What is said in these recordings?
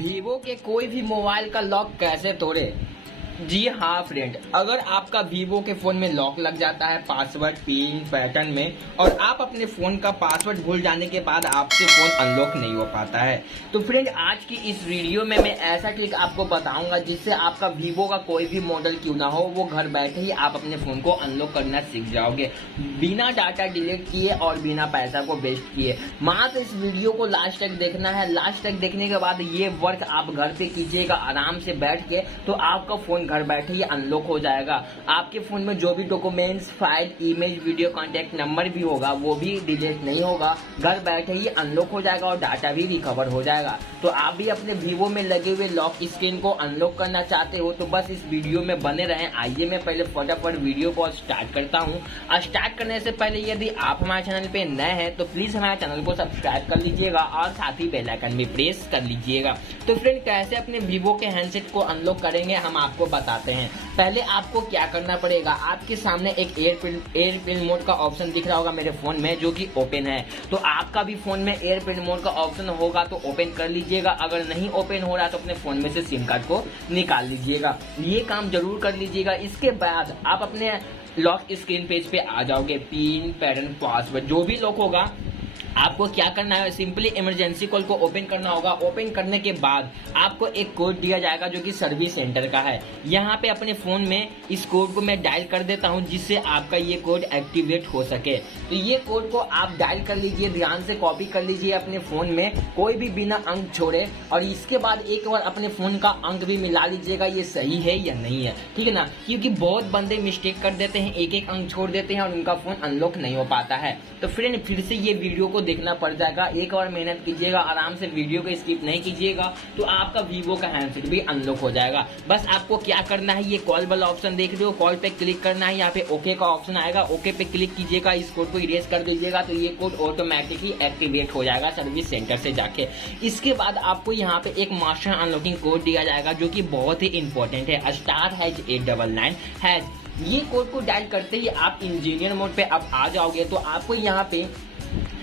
Vivo के कोई भी मोबाइल का लॉक कैसे तोड़े। जी हाँ फ्रेंड, अगर आपका वीवो के फोन में लॉक लग जाता है पासवर्ड पिन पैटर्न में और आप अपने फोन का पासवर्ड भूल जाने के बाद आपसे फोन अनलॉक नहीं हो पाता है, तो फ्रेंड आज की इस वीडियो में मैं ऐसा ट्रिक आपको बताऊंगा जिससे आपका वीवो का कोई भी मॉडल क्यों ना हो वो घर बैठे ही आप अपने फोन को अनलॉक करना सीख जाओगे बिना डाटा डिलीट किए और बिना पैसा को वेस्ट किए। मात्र इस वीडियो को लास्ट तक देखना है। लास्ट तक देखने के बाद ये वर्क आप घर पे कीजिएगा आराम से बैठ के, तो आपका फोन घर बैठे ही अनलॉक हो जाएगा। आपके फोन में जो भी documents file image video contact number भी होगा वो भी डिलीट नहीं होगा, घर बैठे ही अनलॉक हो जाएगा और डाटा भी रिकवर हो जाएगा। तो आप भी अपने वीवो में लगे हुए लॉक स्क्रीन को अनलॉक करना चाहते हो तो बस इस वीडियो में बने रहें। आइए मैं पहले फटाफट वीडियो को स्टार्ट करता हूँ। स्टार्ट करने से पहले यदि आप हमारे चैनल पे नए हैं तो प्लीज हमारे चैनल को सब्सक्राइब कर लीजिएगा और साथ ही बेल आइकन भी प्रेस कर लीजिएगा। तो फ्रेंड कैसे अपने वीवो के हैंडसेट को अनलॉक करेंगे हम आपको बताते हैं। पहले आपको क्या करना पड़ेगा, आपके सामने एक एयरप्लेन मोड का ऑप्शन दिख रहा होगा मेरे फोन में जो कि ओपन है, तो आपका भी फोन में एयरप्लेन मोड का ऑप्शन होगा तो ओपन कर लीजिएगा। अगर नहीं ओपन हो रहा तो अपने फोन में से सिम कार्ड को निकाल लीजिएगा। ये काम जरूर कर लीजिएगा। इसके बाद आप अपने लॉक स्क्रीन पेज पे आ जाओगे। पिन पैटर्न पासवर्ड जो भी लॉक होगा आपको क्या करना है, सिंपली इमरजेंसी कॉल को ओपन करना होगा। ओपन करने के बाद आपको एक कोड दिया जाएगा जो कि सर्विस सेंटर का है। यहाँ पे अपने फोन में इस कोड को मैं डायल कर देता हूँ जिससे आपका ये कोड एक्टिवेट हो सके। तो ये कोड को आप डायल कर लीजिए, ध्यान से कॉपी कर लीजिए अपने फोन में, कोई भी बिना अंक छोड़े, और इसके बाद एक बार अपने फोन का अंक भी मिला लीजिएगा ये सही है या नहीं है, ठीक है ना। क्योंकि बहुत बंदे मिस्टेक कर देते हैं, एक एक अंक छोड़ देते हैं और उनका फोन अनलॉक नहीं हो पाता है। तो फ्रेंड फिर से ये वीडियो को देखना पड़ जाएगा, एक और मेहनत कीजिएगा, आराम से वीडियो को स्किप नहीं कीजिएगा तो आपका वीवो का हैंडसेट भी अनलॉक हो जाएगा। बस आपको क्या करना है, ये कॉल वाला ऑप्शन देख रहे हो, कॉल पे क्लिक करना है, यहाँ पे ओके का ऑप्शन आएगा, ओके पे क्लिक कीजिएगा, इस कोड को इरेज कर दीजिएगा तो ये कोड ऑटोमेटिकली एक्टिवेट हो जाएगा सर्विस सेंटर से जाके। इसके बाद आपको यहाँ पे एक मास्टर अनलॉकिंग कोड दिया जाएगा जो कि बहुत ही इंपॉर्टेंट है, *#899#। ये कोड को डायल करते ही आप इंजीनियर मोड पे अब आ जाओगे। तो आपको यहाँ पे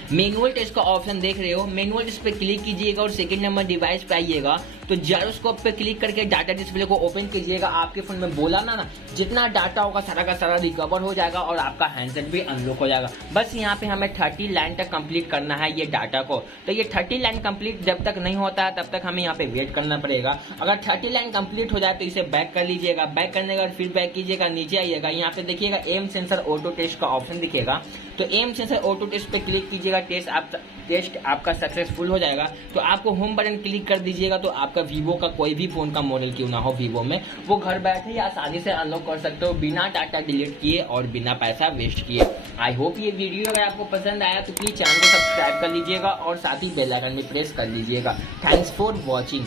मैनुअल टेस्ट का ऑप्शन देख रहे हो, मैनुअल टेस्ट पे क्लिक कीजिएगा और सेकंड नंबर डिवाइस पे आइएगा तो जायरोस्कोप पे क्लिक करके डाटा डिस्प्ले को ओपन कीजिएगा। आपके फोन में बोला ना जितना डाटा होगा सारा का सारा रिकवर हो जाएगा और आपका हैंडसेट भी अनलॉक हो जाएगा। बस यहाँ पे हमें 30 लाइन तक कंप्लीट करना है ये डाटा को। तो ये 30 लाइन कंप्लीट जब तक नहीं होता है तब तक हमें यहाँ पे वेट करना पड़ेगा। अगर 30 लाइन कंप्लीट हो जाए तो इसे बैक कर लीजिएगा। बैक करने के बाद फिर बैक कीजिएगा, नीचे आइएगा, यहाँ पे देखिएगा एम सेंसर ऑटो टेस्ट का ऑप्शन दिखेगा, तो एम सेंसर ऑटो टेस्ट पे क्लिक कीजिएगा। टेस्ट आपका सक्सेसफुल हो जाएगा तो आपको होम बटन क्लिक कर दीजिएगा। तो आपका वीवो का कोई भी फोन का मॉडल क्यों ना हो वीवो में, वो घर बैठे ही आसानी से अनलॉक कर सकते हो बिना डाटा डिलीट किए और बिना पैसा वेस्ट किए। आई होप ये वीडियो अगर आपको पसंद आया तो प्लीज चैनल को सब्सक्राइब कर लीजिएगा और साथ ही बेल आइकन भी प्रेस कर लीजिएगा। Thanks for watching.